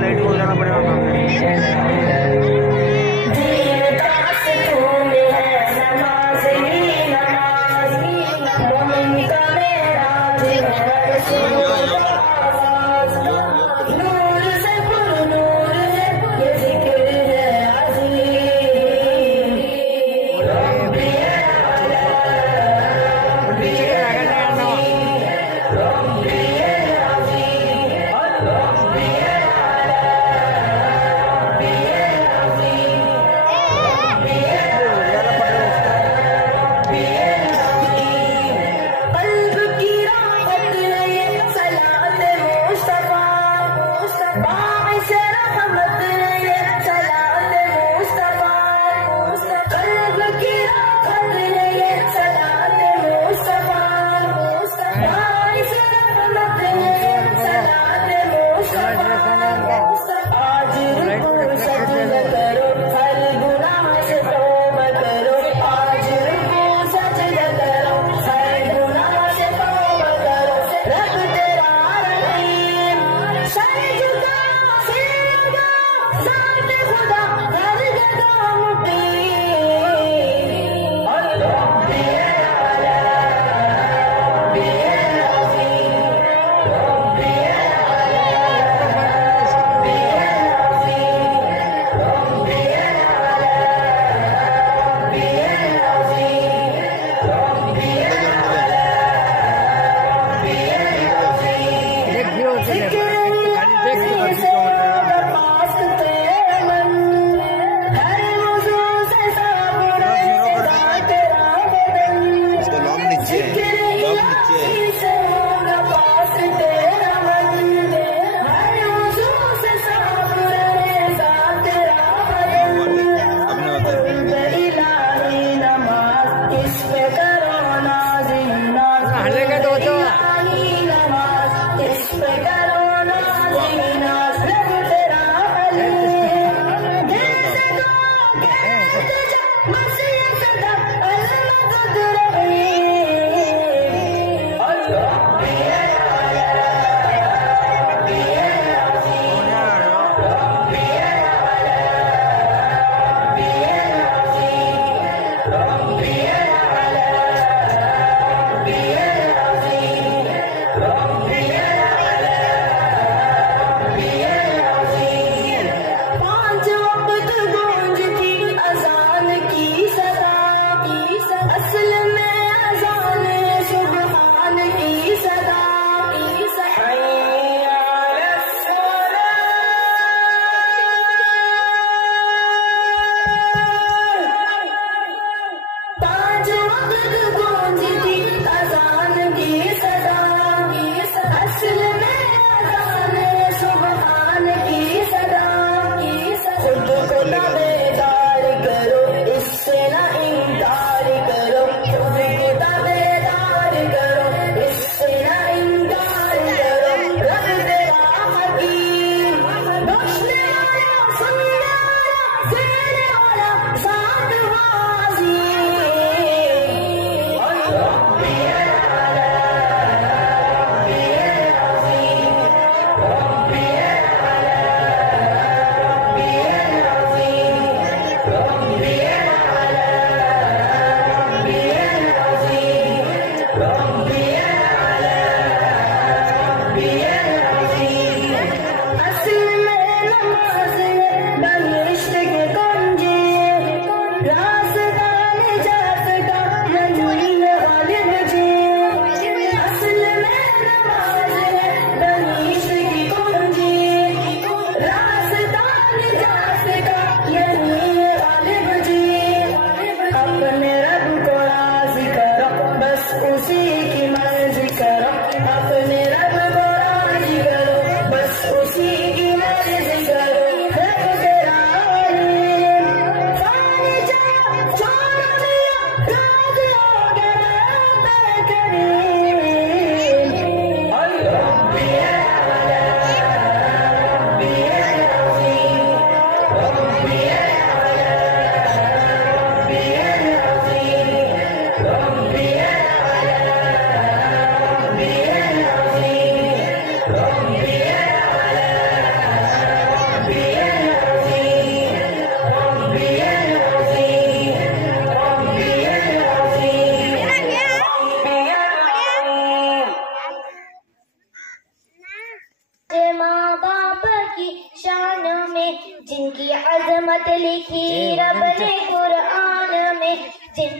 Light को जाना पड़ेगा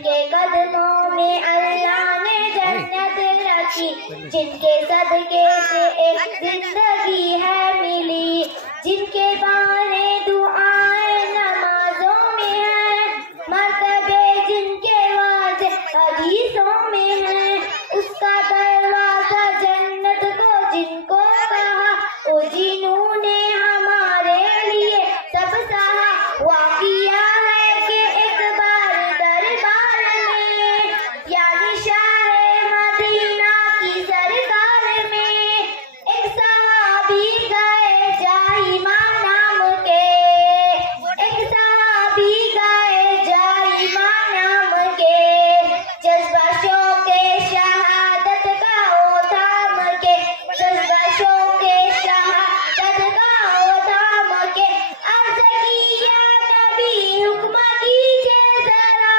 जिनके कदमों में अल्लाह ने जन्नत रखी, जिनके सदके से एक जिंदगी है मिली, जिनके बारे दुआएं नमाजों में है, मर्तबे जिनके वादे हदीसों में है, उसका दरवाजा जन्नत को जिनको कहा, ओ जिन्होंने हमारे लिए सब सहा। वाकिया है कि एक बार दरबार में, यानी शाहे मदीना की सरकार में, एक सहाबी गए जाहिमा नाम के, एक सहाबी गए जाहिमा नाम के, जज्बा शौक़े शहादत का ओ थाम के, जज्बा शौक़े शहादत का ओ थाम के, अर्ज़ किया नबी हुक्म कीजिए जरा,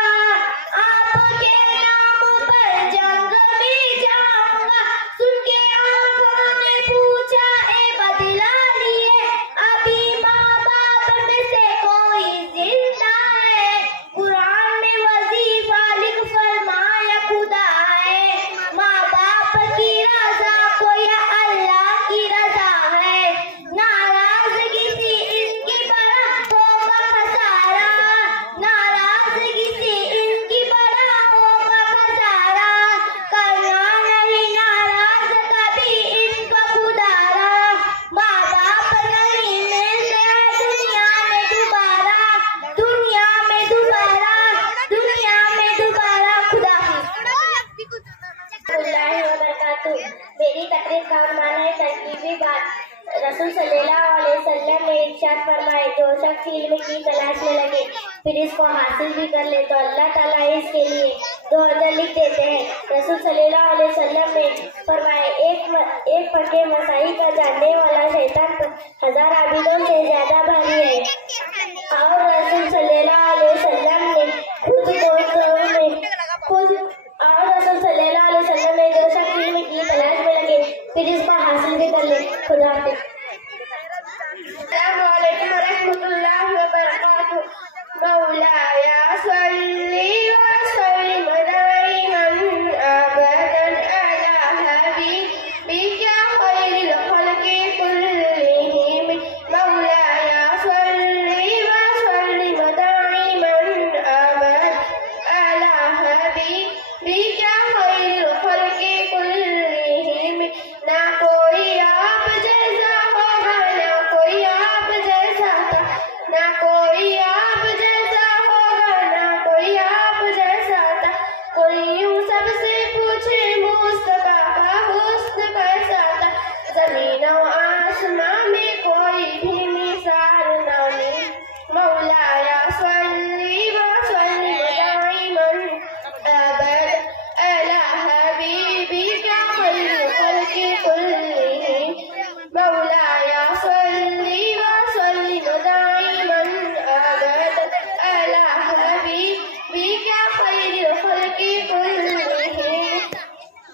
आपके नाम पर जंग में जाऊंगा। सुन के आंखों ने पूछा ए बदला लिए, अभी माँ बाप में से कोई जिंदा है? कुरान में वजीफा लिख फरमाया खुदा है, माँ बाप की रजा को या अल्लाह की रजा है, नाराजगी से इनकी बड़ा होगा खसारा, नाराजगी से इनकी बड़ा होगा खसारा, करना नहीं नाराज कभी इनको खुदारा, माँ बाप नहीं मिलते दुनिया में दोबारा, दुनिया में दोबारा, दुनिया में दोबारा। खुदा मेरी तकरीर का माना है तकलीफी बात। रसूल सल्लल्लाहु अलैहि वसल्लम ने इरशाद फरमाए, जो शख्स इल्म की तलाश में लगे फिर इसको हासिल भी कर ले तो अल्लाह ताला इसके लिए 2000 लिख देते हैं। रसूल सल्लल्लाहु अलैहि वसल्लम ने फरमाए, एक पक्के मसाई का जानने वाला शैतान 1000 आबिदों से ज्यादा भारी है। और रसूल सल्लल्लाहु अलैहि वसल्लम ने जो शख्स इल्म की तलाश में लगे फिर इसको हासिल भी कर ले। खुदा हाफिज़। अस्सलामु अलैकुम रहमतुल्लाहि व बरकातुहू। मौलाया सल्ली व सल्लिम दाइमन अबदन अला हबीबिका खैरिल खल्क़ि कुल्लिहिम। मौलाया सल्ली व सल्लिम दाइमन अबदन अला हबीबिका खैरिल खल्क़ि कुल्लिहिम। ना कोई आप जैसा होगा, ना कोई आप जैसा था, ना कोई आप जैसा होगा, ना कोई आप जैसा था। कोई यूं सबसे पूछे मुस्तफा का हुस्न कैसा था, ज़मीन और आसमां में कोई भी मिसाल ना मिली। मौलाया सल्ली व सल्लिम दाइमन अबद अला हबीबिका खैरिल खल्क़ि कुल्लिहिम। मौलाया सल्ली व सल्लिम दाइमन अबद अला हबीबिका खैरिल खल्क़ि कुल्लिहिम।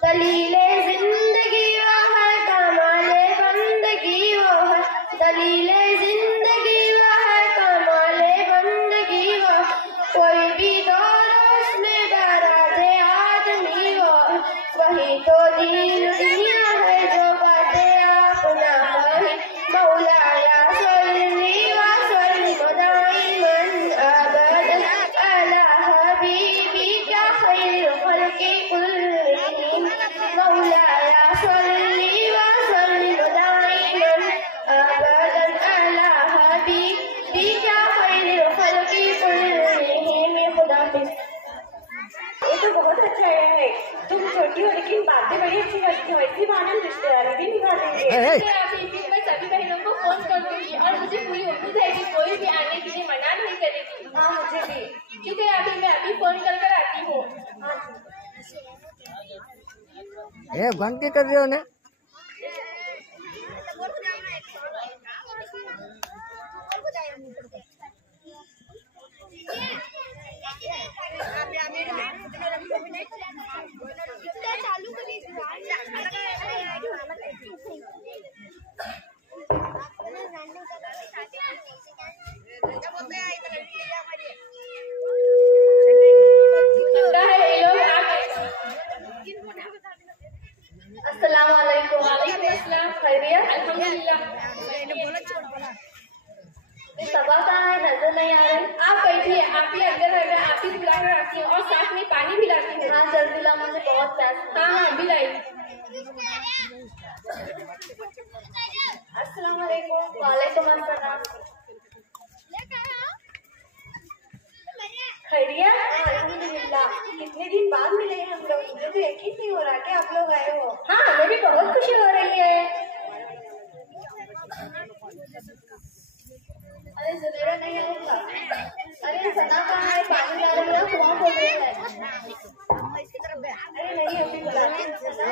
दलीले जिंदगी वो है, कमाले बंदगी वो है, दलीले जिंदगी वो है, कमाले बंदगी वो है। कोई भी दोष में बराजे आदमी वो है, वही तो दीन दुनिया है जो बातें अपना है। मौलाया सल्ली व सल्लिम दाइमन अबद अला हबीबिका खैरिल खल्क़ि कुल्लिहिम। मौलाया सल्ली व सल्लिम दाइमन अबदन अला हबीबिका खैरिल खल्क़ि कुल्लिहिम। खुदा हाफिज़। ये तो बहुत अच्छा है, तुम छोटी हो लेकिन बातें बड़ी अच्छी करती हो, इसी बहाने हम रिश्तेदारी भी निभा देंगे। मैं सभी बहनों को फोन करूंगी और मुझे पूरी उम्मीद है कि कोई भी आने के लिए मना नहीं करेगी। हाँ मुझे भी। ठीक है, अभी मैं फोन कर आती हूँ। बंद के कर रहे हो ने? चालू करिए। भी लाई। अस्सलाम वालेकुम। वालेकुम अस्सलाम। खैरियत? अल्हम्दुलिल्लाह। कितने दिन बाद मिले हैं हम लोग, मुझे तो यकीन नहीं हो रहा कि आप लोग आए हो। हाँ, हमें भी बहुत खुशी हो रही है। अरे जुबैरा नहीं होगा। अरे सना कहाँ है? पानी ला रही है, कुआं खोल रही है। अरे नहीं, अभी बुलाती हूँ सना।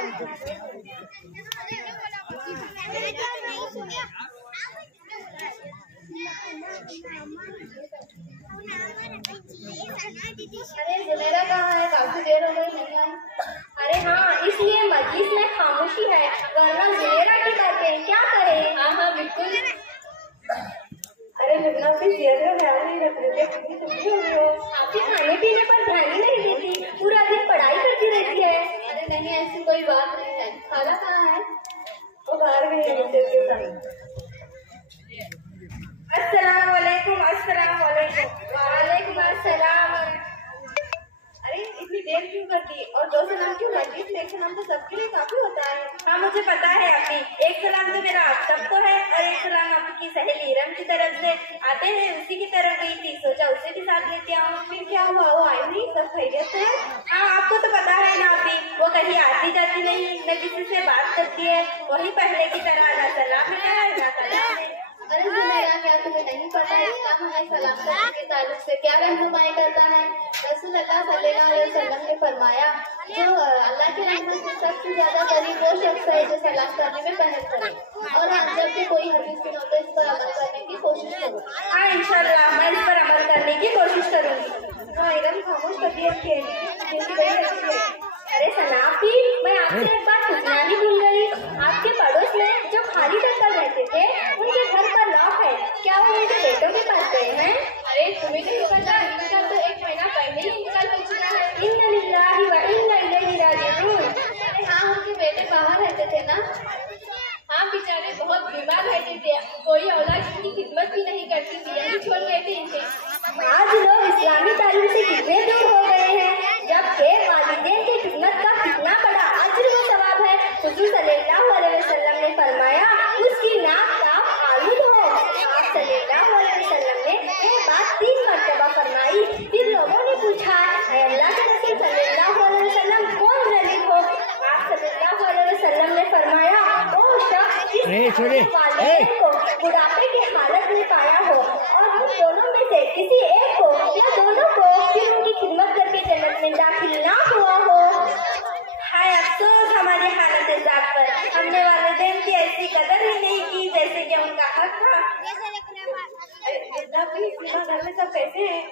अरे जुबैरा कहाँ है? काफी देर हो गई नहीं आई। अरे हाँ, इसलिए मजलिस में खामोशी है, वरना जुबैरा की बातें क्या करें। हाँ बिल्कुल। अरे जुबना अपनी सेहत का ख्याल नहीं रख रही है, कितनी दुखी हो गई हो। आपके खाने पीने पर ध्यान ही नहीं देती, पूरा दिन पढ़ाई करती रहती है। अरे नहीं, ऐसी कोई बात नहीं है। खाना कहाँ है? वो बाहर गई है टीचर के साथ। अस्सलाम वालेकुम। अस्सलाम वालेकुम। वालेकुम अस्सलाम। अरे इतनी देर क्यों कर दी? और 2 सलाम क्यों? मजलिस में 1 सलाम तो सबके लिए काफी होता है। हाँ मुझे पता है अम्मी, 1 सलाम तो मेरा आप सबको है और 1 सलाम आपकी सहेली इरम की तरफ से आते हैं, उसी की तरफ गई थी, सोचा उसे भी साथ लेते आऊँ। फिर क्या हुआ? वो आई नहीं? सब खैरियत से है? हाँ आपको तो पता है ना अभी, वो कहीं आती जाती नहीं, न किसी से बात करती है, वही पहले की तरह ना सलाम है ना सलाम है। अरे जुबैरा, क्या तुम्हें नहीं पता इस्लाम हमें सलाम करने के ताल्लुक से क्या रहनुमाई करता है? रसूलुल्लाह सल्लल्लाहु अलैहि वसल्लम ने फरमाया, जो अल्लाह के रहमत से सबसे ज्यादा करीब वो शख्स है जो सलाम करने में पहल करे। और हाँ, जब भी कोई हदीस सुनो तो इस पर अमल करने की कोशिश करो। हाँ इंशाल्लाह मैं इस पर अमल करने की कोशिश करूँगी। हाँ इरम खामोश तबीयत के लिए। अरे सनाफी, मैं आपसे एक बात पूछना ही भूल गई। आपके पड़ोस में जो खाली दफ्तर रहते थे, उनके घर पर लॉक है, क्या वो उनके बेटों के पास गए हैं? अरे तुम्हें नहीं पता, इनका तो 1 महीना पहले ही इंतकाल हो चुका है। इन्ना लिल्लाहि व इन्ना इलैहि राजिऊन। अरे हाँ, उनके बेटे बाहर रहते थे ना। हाँ बेचारे बहुत बीमार रहते थे, कोई औलाद की खिदमत भी नहीं करती थी, यही छोड़ गए थे इनके। आज लोग इस्लामी तालीम से कितने दूर हो गए हैं, जबकि वालिदैन की खिदमत का कितना बड़ा अज्र व सवाब है। हुजूर सल्लल्लाहु अलैहि वसल्लम ने फरमाया, उसकी नाक साफ आलूद हो। आप सल्लल्लाहु अलैहि वसल्लम ने ये बात 3 मरतबा फरमाई। फिर लोगों ने पूछा, ऐ अल्लाह के रसूल सल्लल्लाहु अलैहि वसल्लम, कौन जलील हो? आप सल्लल्लाहु अलैहि वसल्लम ने फरमाया, वो शख्स जिसने वालिदैन को बुढ़ापे की हालत में पाया हो और उन दोनों में से किसी एक को या दोनों को फिर उनकी खिदमत करके जन्नत में दाखिल ना हुआ हो। हाय अफसोस हमारी हालत जात पर, हमने वालिदैन की ऐसी कदर ही नहीं की जैसे कि उनका हक था। घर में सब कैसे हैं?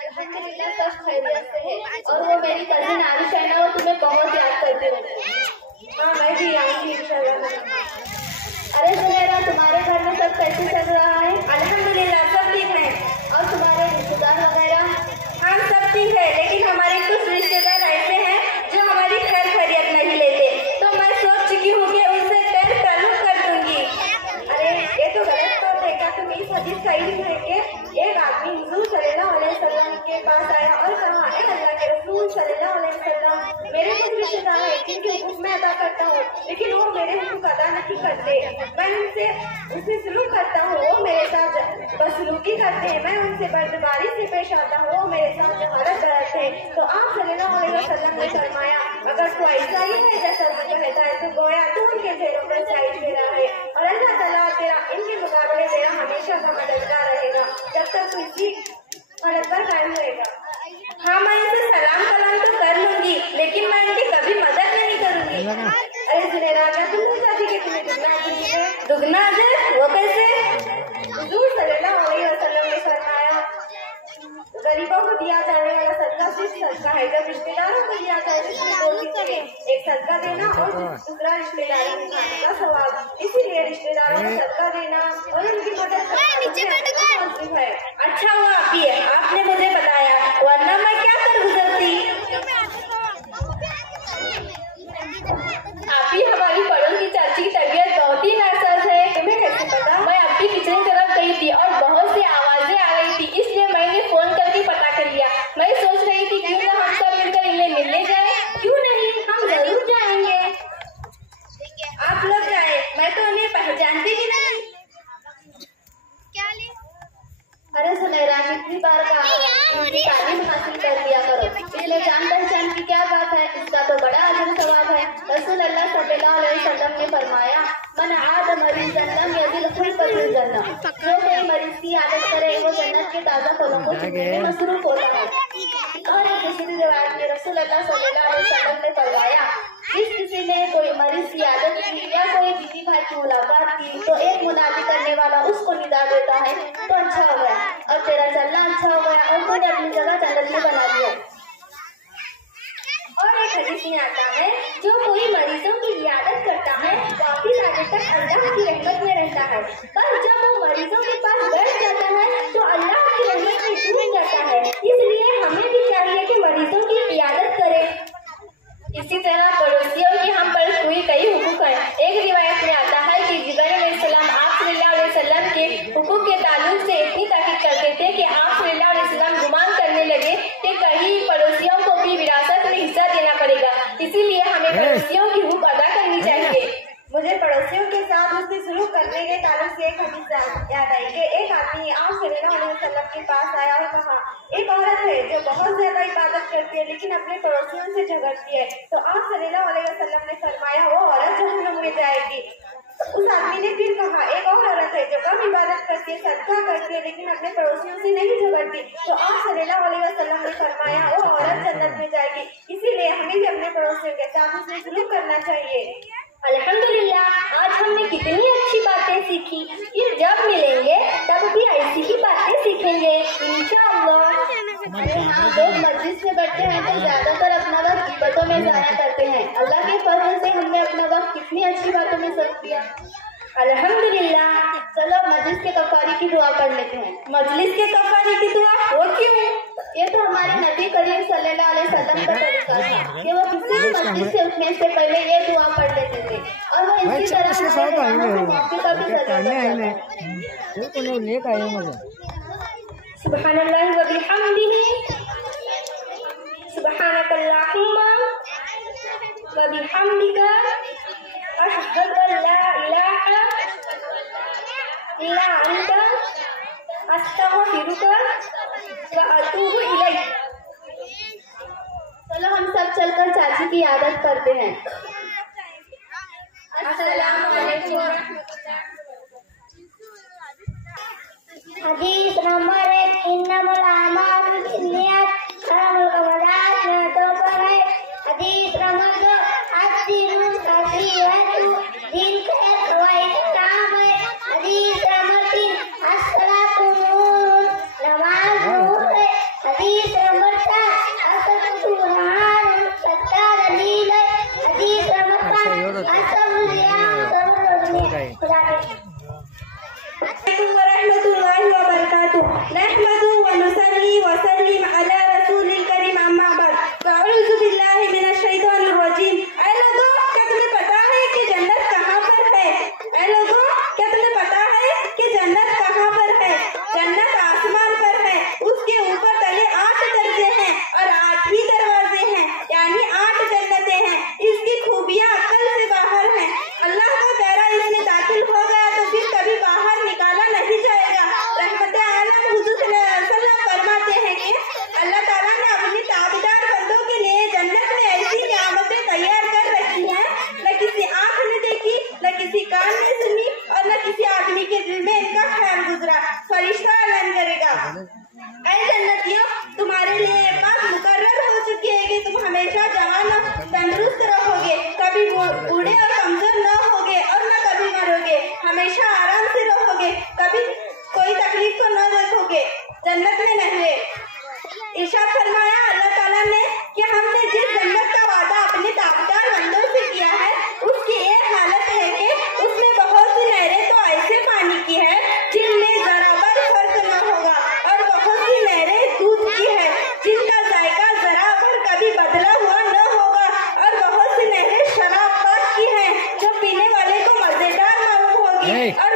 अल्हम्दुलिल्लाह सब खैरियत से है। और वो मेरी कजिन आरिश है ना, वो तुम्हें बहुत याद करती रहती है। हाँ मैं भी आऊँगी इंशाल्लाह। अरे जुबैरा, तुम्हारे घर में सब कैसे चल रहा है? अल्हम्दुलिल्लाह सब ठीक है। और तुम्हारे रिश्तेदार वगैरह? हाँ सब ठीक है, लेकिन हमारे कुछ रिश्तेदार ऐसे हैं जो हमारी खैर खैरियत नहीं लेते, तो मैं सोच चुकी हूँ कि उनसे खैर ताल्लुक कर दूंगी। अरे ये तो गलत बात है। क्या तुम इस हदीस का इल्म है कि एक आदमी हुजूर सल्लल्लाहु अलैहि वसल्लम के पास आया और कहा, ए अल्लाह के रसूल सल्लल्लाहु अलैहि वसल्लम, मेरे कुछ रिश्तेदार हैं जिनके हुक्म मैं अदा करता हूँ, लेकिन वो मेरे हुक्म अदा नहीं करते। मैं उनसे सलूक करता हूँ, वो मेरे साथ बसलूकी करते हैं। मैं उनसे बर्दबारी से पेश आता हूँ, वो मेरे साथ जहालत बरतते हैं। तो आप सल्लल्लाहु अलैहि वसल्लम ने फरमाया, अगर तू ऐसा ही है जैसा वो कहता है, तो गोया तू उनके चेहरों पर साइड दे रहा है और अल्लाह ताला तेरा इनके मुकाबले तेरा हमेशा का मददगार रहेगा जब तक तू इसी हालत पर कायम रहेगा। हाँ मैं इनसे सलाम कलाम तो कर लूंगी, लेकिन मैं इनकी कभी मदद नहीं करूंगी। अरे जुबैरा, क्या तुम नहीं चाहती कि तुम्हें दुगना अजर? वो कैसे? हुजूर सल्लल्लाहु अलैहि वसल्लम ने फरमाया, गरीबों को दिया जाने वाला सदका सिर्फ सदका है जब रिश्तेदारों को दिया जाए, इसमें 2 चीजें, एक सदका देना और दूसरा रिश्तेदारी निभाने का सवाब। इसीलिए रिश्तेदारों को सदका देना और उनकी मदद करना है। अच्छा हुआ आपने मुझे बताया, वरना मैं क्या कर गुजरती। आपी, हमारी पड़ोस की चाची की तबीयत बहुत ही नासाज है। तुम्हें कैसे पता? मैं अपनी किचन की तरफ गई थी और बहुत सी आवाजें आ रही थी, इसलिए मैंने फोन करके पता कर लिया। मैं सोच रही थी क्यों ना हम सब मिलकर इन्हें मिलने जाए। क्यों नहीं, हम जरूर के ताज़ा फलों को चुनने में मसरूफ होता है। और एक दूसरी रिवायत में रसूल अल्लाह सल्लल्लाहु अलैहि वसल्लम ने फरमाया, जिस किसी ने कोई मरीज की आदत की या कोई बीवी भाई की मुलाकात की तो एक मुनादी करने वाला उसको निदा देता है तो अच्छा हो गया और तेरा चलना अच्छा हो गया और तूने अपनी जगह जन्नत में बना दिया। और एक हदीस में आता है, जो कोई मरीजों की इयादत करता है वापिस आने तक अल्लाह की रहमत में रहता है, पर जब वो मरीजों के पास बैठ जाता है तो अल्लाह की रहमत में डूब जाता है। इसलिए हमें भी चाहिए कि मरीजों की इयादत करें। इसी तरह पड़ोसियों की हम पर हुई कई हुकूक हैं। एक रिवायत में आता है कि जिब्राइल अलैहिस्सलाम आप सल्लल्लाहु अलैहि वसल्लम के हुकूक के ताल्लुक से इतनी ताकीद करते थे कि आप सल्लल्लाहु अलैहि वसल्लम गुमान करने लगे कि कहीं पड़ोसियों को भी विरासत में हिस्सा देना पड़ेगा। इसीलिए हमें पड़ोसियों की हुकूक अदा करनी चाहिए। मुझे पड़ोसियों के साथ उससे सलूक करने के ताल्लुक से एक हदीस याद आई कि एक आदमी आप सल्लल्लाहु अलैहि वसल्लम के पास आया और कहा, एक औरत है जो बहुत ज्यादा इबादत करती है लेकिन अपने पड़ोसियों से झगड़ती है। तो आप सल्लल्लाहु अलैहि वसल्लम ने फरमाया, वो औरत जहन्नम में जाएगी। उस आदमी ने फिर कहा, एक और औरत है जो कम इबादत करती है, सदका करती है लेकिन अपने पड़ोसियों से नहीं झगड़ती। तो आप सल्लल्लाहु अलैहि वसल्लम ने फरमाया, वो औरत जन्नत में जाएगी। इसीलिए हमें भी अपने पड़ोसियों के साथ उसमें सलूक करना चाहिए। अल्हम्दुलिल्लाह, आज हमने कितनी अच्छी बातें सीखी। फिर जब मिलेंगे तब भी ऐसी ही बातें सीखेंगे इंशाअल्लाह। हम लोग मस्जिद से बैठते हैं तो ज्यादातर अपना वक्त इबादतों में जाया करते हैं। अल्लाह के फजल से हमने अपना वक्त कितनी अच्छी बातों में सर्व किया। अल्हम्दुलिल्लाह। चलो मस्जिद के कफारी की दुआ कर लेते हैं। मजलिस के कफारी की दुआ, वो क्यों? ये तो हमारे नबी करीम सल्लल्लाहु अलैहि वसल्लम का तरीका था कि वो किसी भी मस्जिद से उठने से पहले ये दुआ पढ़ लेते थे और वो इसी तरह मौके का भी सजा देते हैं। सुब्हानल्लाह व बिहम्दिही, सुब्हानकल्लाहुम्मा व बिहम्दिका, अशहदु अन ला इलाहा इल्ला अंता, अस्तगफिरुका व अतूबु इलैक। चलो हम सब चलकर चाची की आदत करते हैं। अस्सलामु अलैकुम व रहमतुल्लाह। हदीस नंबर 1, इन्नमल अमालु बिन्नियात, खैरुल कमालात नियतों पर है। हदीस नंबर 2, अद्दीनु नसीहतु, दीन का एक वाहिद काम है। हदीस नंबर 3, अस्सलातु नूरुन, नमाज नूर है। हदीस नंबर 4, असदकु बुरहानुन, सच्चा दलील है। हदीस नंबर 5, असब्रु जियाम सब्र। वरहमतुल्लाहि वबरकातुहू। नहमदुहु व नुसल्ली व सल्लिम अला रसूलिल करीम, अम्मा बाद। अऊज़ु बिल्लाहि मिनश शैतानिर रजीम। ऐ लोगों, क्या तुम्हें पता है कि जन्नत कहाँ पर है? ऐ लोगों, क्या तुम्हें पता है कि जन्नत कहाँ पर है? जन्नत आसमान पर है। उसके ऊपर तले 8 दरजे हैं और 8 ही दरवाजे हैं, यानी 8 जन्नतें हैं। इसकी खूबियाँ अक्ल से बाहर हैं। अल्लाह का प्यारा इसमें दाखिल हो गया तो फिर कभी बाहर निकाला नहीं जाएगा। रहमत आलम हुजूर सल्लल्लाहु अलैहि वसल्लम फरमाते हैं कि अल्लाह ताला ने अपनी ताबेदार बंदों के लिए जन्नत में ऐसी नियामतें तैयार कर रखी हैं, न किसी आंख ने देखी, न किसी कान ने सुनी और न किसी आदमी के दिल में इनका ख्याल गुजरा। फरिश्ता ऐलान करेगा, ऐ जन्नतियों, तुम्हारे लिए ये बात मुकर्रर हो चुकी है कि तुम हमेशा जवान और तंदुरुस्त रहोगे, कभी बूढ़े और कमजोर न होगे और न कभी मरोगे। हमेशा आराम से रहोगे, कभी कोई तकलीफ को न देखोगे। जन्नत में नहीं। इरशाद फरमाया अल्लाह ताला ने कि हमने जिस जन्नत का वादा अपने ताबेदार बंदों से किया है, उसकी एक हालत है कि उसमें बहुत सी नहरें तो ऐसे पानी की है जिनमें जरा बर फर्क न होगा, और बहुत सी नहरें दूध की है जिनका जायका जरा भर कभी बदला हुआ न होगा, और बहुत सी नहरें शराब की हैं जो पीने वाले को मजेदार मालूम होगी, और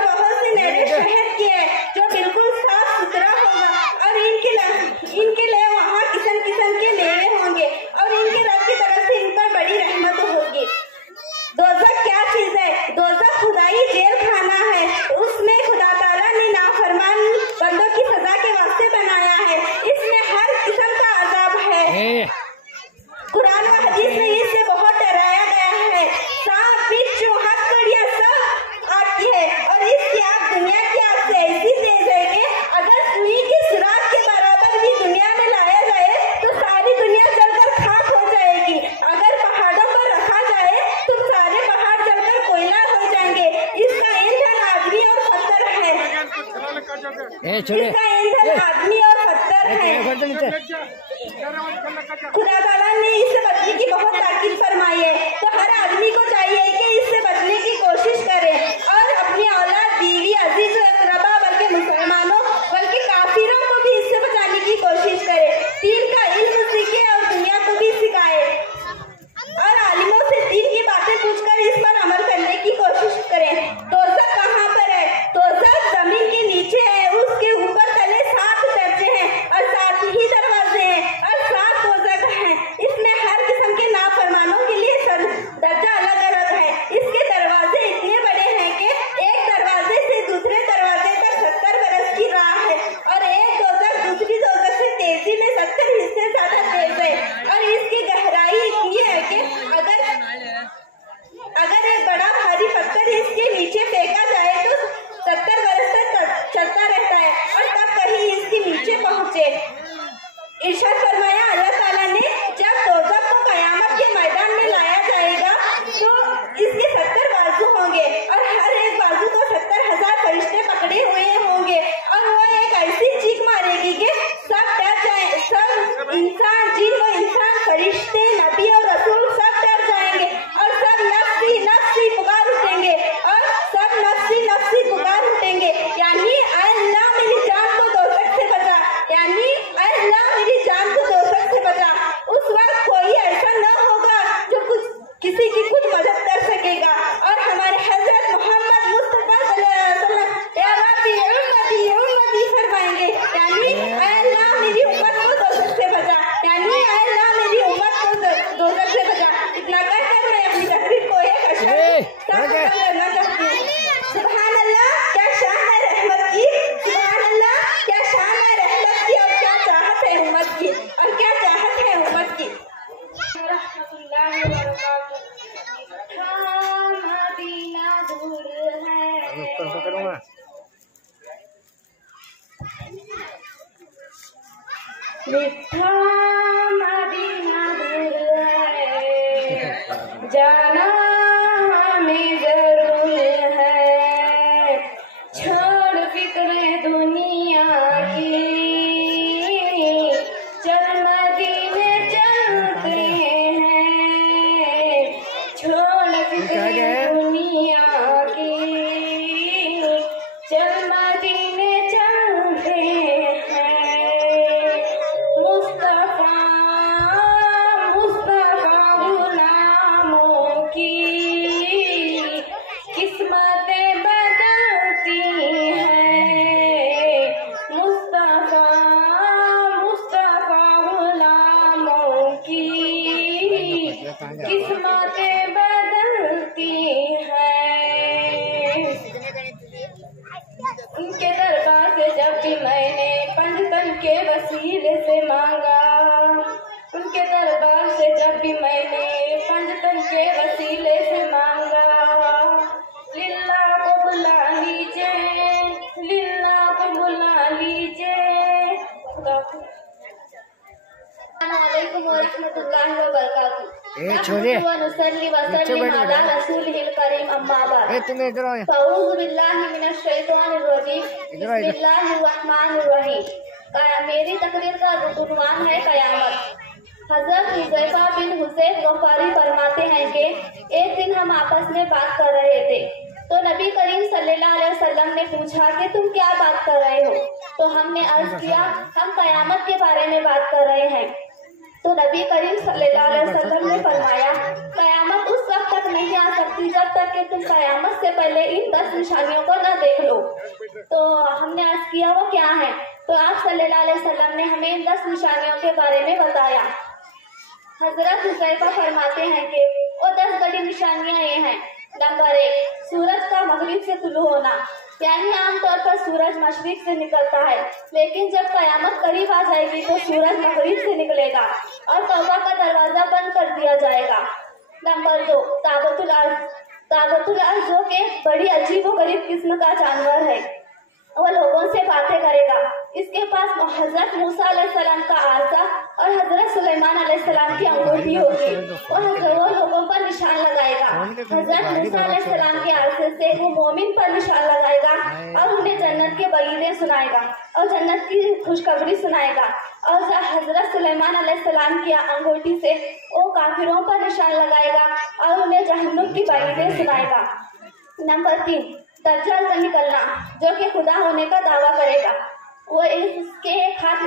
इसका ईंधन आदमी और पत्थर है। खुदा ताला ने इससे बचने की बहुत ताकीद फरमाई है, तो हर आदमी को चाहिए कि इससे बचने की कोशिश करे और अपनी औलाद, बीवी, अजीज, अकरबा, बल्कि मुसलमानों बल्कि काफिरों को भी इससे बचाने की कोशिश करे। दीन का इल्म सीखे और दुनिया को भी सिखाए और आलिमों से दीन की बातें पूछकर इस पर अमल करने की कोशिश करें। दोज़ख कहाँ पर है? दोज़ख जमीन के नीचे है, उसके ऊपर तले 7 दर्जे हैं और 7 ही दरवाजे हैं और 7 दोज़ख हैं। इसमें हर किस्म के नाफरमानों के लिए दर्जा अलग अलग है। इसके दरवाजे इतने बड़े हैं कि एक दरवाजे से दूसरे दरवाजे तक 70 बरस की राह है और एक दोज़ख दूसरी दोज़ख से तेजी में 70 हिस्से ज्यादा तेज है और इसकी गहराई इतनी है कि अगर एक बड़ा भारी पत्थर इसके नीचे फेंका जाए तो 70 बरस तक चलता रहता है और तब कहीं इसके नीचे पहुंचे। इरशाद फरमाया अल्लाह ताला ने, जब दोज़ख को कयामत के मैदान में लाया जाएगा तो इसके 70 बाजू होंगे और हर एक बाजू को 70,000 फरिश्ते पकड़े हुए होंगे और वो एक ऐसी चीख मारेगी कि सब डर जाए, सब इंसान, जिन व इंसान, फरिश्ते, नबी और रसूल सब डर जाएंगे और सब नफ्सी नफ्सी पुकार उठेंगे और सब नफ्सी नफ्सी पुकार उठेंगे, यानी ऐ अल्लाह मेरी जान को दोज़ख से बचा, यानी ऐ अल्लाह मेरी जान को दोज़ख से बचा। उस वक्त कोई ऐसा न होगा जो किसी की कुछ मदद कर सकेगा और हमारे हजरत मोहम्मद मुस्तफा सल्लल्लाहु अलैहि वसल्लम या रब्बी उम्मती उम्मती फरमाएंगे, यानी ऐ अल्लाह मेरी उम्मत को दोज़ख से बचा, यानी ऐ अल्लाह मेरी उम्मत को दोज़ख से बचा। इतना कहकर मैं अपनी तकरीर को एक अशर करना चाहती हूँ। सुभान अल्लाह, क्या शान है रहमत की, सुभान अल्लाह, क्या शान है रहमत की और क्या चाहत है उम्मत की, और क्या चाहत है उम्मत की। मदीना दूर है, मिठा मदीना दूर है, जाना हमें जरूर है, छोड़ फिक्रे दुनिया की, चल मदीने चलते हैं, छोड़ फिक्रे दुनिया की, चल मदीने चलते हैं। मुस्तफा मुस्तफा गुलामों की किस्मतें बदलती हैं, मुस्तफा मुस्तफा गुलामों की किस्मतें बदलती हैं। उनके दरबार से जब भी मैंने पंजतन के वसीले से मांगा, उनके दरबार से जब भी मैंने पंजतन के वसीले से मांगा, लिल्ला को बुला लीजिए, लिल्ला को बुला लीजिए। अस्सलामुअलैकुम वरहमतुल्लाहि वबरकातुहू। छोड़े वनुसल्ली वसल्लिम अला रसूलिहिल करीम, अम्मा बाद। तुम्हें इधर आओ। अऊज़ु बिल्लाहि मिनश शैतानिर रजीम, बिस्मिल्लाहिर रहमानिर रहीम। मेरी तकरीर का उन्वान है कयामत। हजरत हुज़ैफा बिन हुसैन गफ़ारी फरमाते हैं कि एक दिन हम आपस में बात कर रहे थे तो नबी करीम सल्लल्लाहु अलैहि वसल्लम ने पूछा कि तुम क्या बात कर रहे हो? तो हमने अर्ज किया हम कयामत के बारे में बात कर रहे हैं। तो नबी करीम सल्लल्लाहु अलैहि वसल्लम ने फरमाया कयामत उस वक्त तक नहीं आ सकती जब तक कि तुम कयामत से पहले इन 10 निशानियों को न देख लो। तो हमने अर्ज किया वो क्या है? तो आप सल्लल्लाहु अलैहि वसल्लम ने हमें इन 10 निशानियों के बारे में बताया। हजरत हुज़ैफा फरमाते हैं कि वो 10 बड़ी निशानियां ये हैं। नंबर 1, सूरज का मगरिब से तुलू होना, यानी आमतौर पर सूरज मशरिक से निकलता है, लेकिन जब कयामत करीब आ जाएगी तो सूरज मगरिब से निकलेगा और तौबा का दरवाजा बंद कर दिया जाएगा। नंबर 2, ताबतुल अर्ज़, ताबतुल अर्ज़ जो कि बड़ी अजीब व गरीब किस्म का जानवर है, वह लोगों से बातें करेगा। इसके पास हजरत मूसा अलैहिस्सलाम का आसा और हजरत सुलेमान अलैहिस्सलाम की अंगूठी होगी। वो लोगों पर निशान लगाएगा। हजरत मूसा अलैहिस्सलाम के आरसे से वो मोमिन पर निशान लगाएगा और उन्हें जन्नत के बगीचे सुनाएगा और जन्नत की खुशखबरी सुनाएगा। और हजरत सुलेमान अलैहिस्सलाम की अंगूठी से वो काफिरों पर निशान लगाएगा और उन्हें जहन्नुम की बगीचे सुनाएगा। नंबर 3, दज्जाल का निकलना, जो कि खुदा होने का दावा करेगा। वो इसके एक हाथ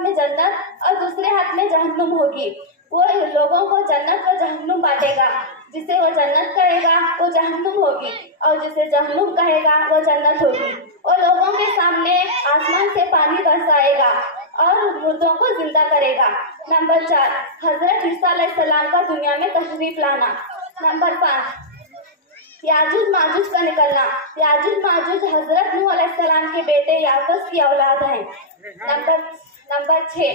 में जन्नत और दूसरे हाथ में जहन्नुम होगी। वो लोगों को जन्नत और जहन्नुम बांटेगा। जिसे वो जन्नत कहेगा वो जहन्नुम होगी और जिसे जहन्नुम कहेगा वो जन्नत होगी। वो लोगों के सामने आसमान से पानी बरसाएगा और मुर्दों को जिंदा करेगा। नंबर 4, हजरत ईसा अलैहिस्सलाम का दुनिया में तशरीफ लाना। नंबर 5, याजूज माजूज का निकलना। याजूज माजूज हजरत नूह अलैहिस्सलाम के बेटे याफस की औलाद है। नंबर 6,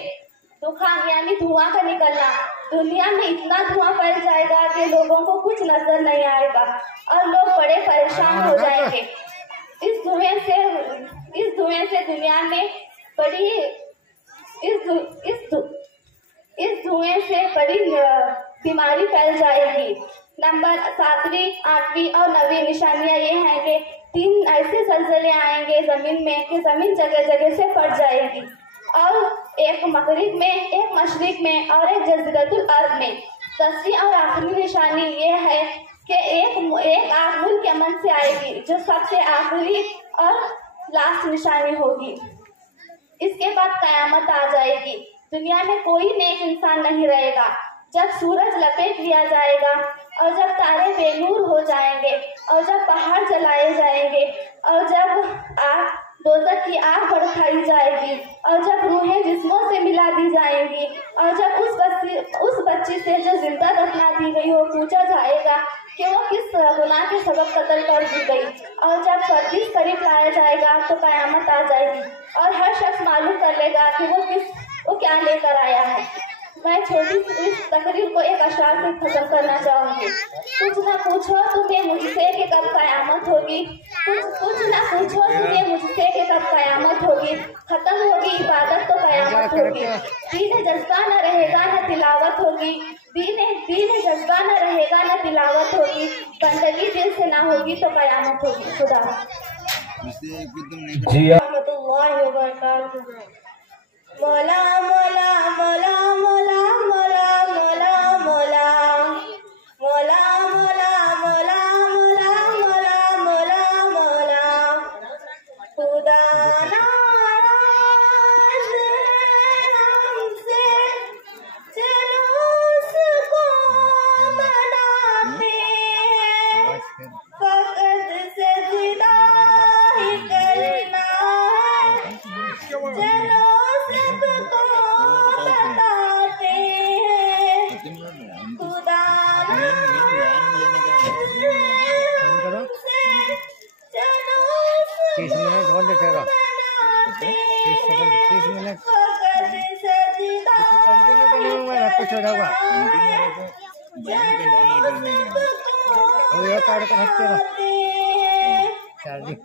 दुखान यानी धुआं का निकलना। दुनिया में इतना धुआं फैल जाएगा कि लोगों को कुछ नजर नहीं आएगा और लोग बड़े परेशान हो जाएंगे। इस धुएं से दुनिया में बड़ी इस धुएं से बड़ी बीमारी फैल जाएगी। नंबर 7वीं, 8वीं और 9वीं निशानियां ये हैं कि 3 ऐसे ज़लज़ले आएंगे जमीन में कि जमीन जगह जगह से फट जाएगी और एक मगरिब में, एक मशरिक में और एक जज़ीरतुल अर्ब में। 10वीं और आखिरी निशानी ये है कि एक आग मुल्क यमन से आएगी जो सबसे आखिरी और लास्ट निशानी होगी। इसके बाद कयामत आ जाएगी। दुनिया में कोई नेक इंसान नहीं रहेगा। जब सूरज लपेट लिया जाएगा और जब तारे बेनूर हो जाएंगे और जब पहाड़ जलाए जाएंगे और जब दोज़ख की आग भड़काई जाएगी और जब रूहें जिस्मों से मिला दी जाएंगी और जब उस बच्ची से जो जिंदा दफना दी गई हो पूछा जाएगा कि वो किस गुनाह के सबब कत्ल कर दी गई और जब परदिश करीब लाया जाएगा तो कयामत आ जाएगी और हर शख्स मालूम कर लेगा कि वो क्या लेकर आया है। मैं छोटी इस तकरीर को एक अशआर से खत्म करना चाहूँगी। कुछ ना पूछो तुम्हें मुझसे कि कब कयामत होगी, कुछ ना पूछो तुम्हें मुझसे कि कब कयामत होगी। खत्म होगी इबादत तो कयामत होगी। दीन जज्बा न रहेगा न तिलावत होगी। दीन जज्बा न रहेगा न तिलावत होगी। बंदगी दिल से ना होगी तो कयामत होगी। खुदा मौला मौला मौला मौला मौला मौला मौला मौला मौला मौला मौला मौला मौला मौला खुदा नाराज़ हमसे जुलूस को मनाते फकत सजदा ही करना है। दिखेगा 30 सेकंड 30 मिनट कंटिन्यू के लिए मैं आपको छोड़ूंगा और ये कार्ड का हफ्ते चार्जिंग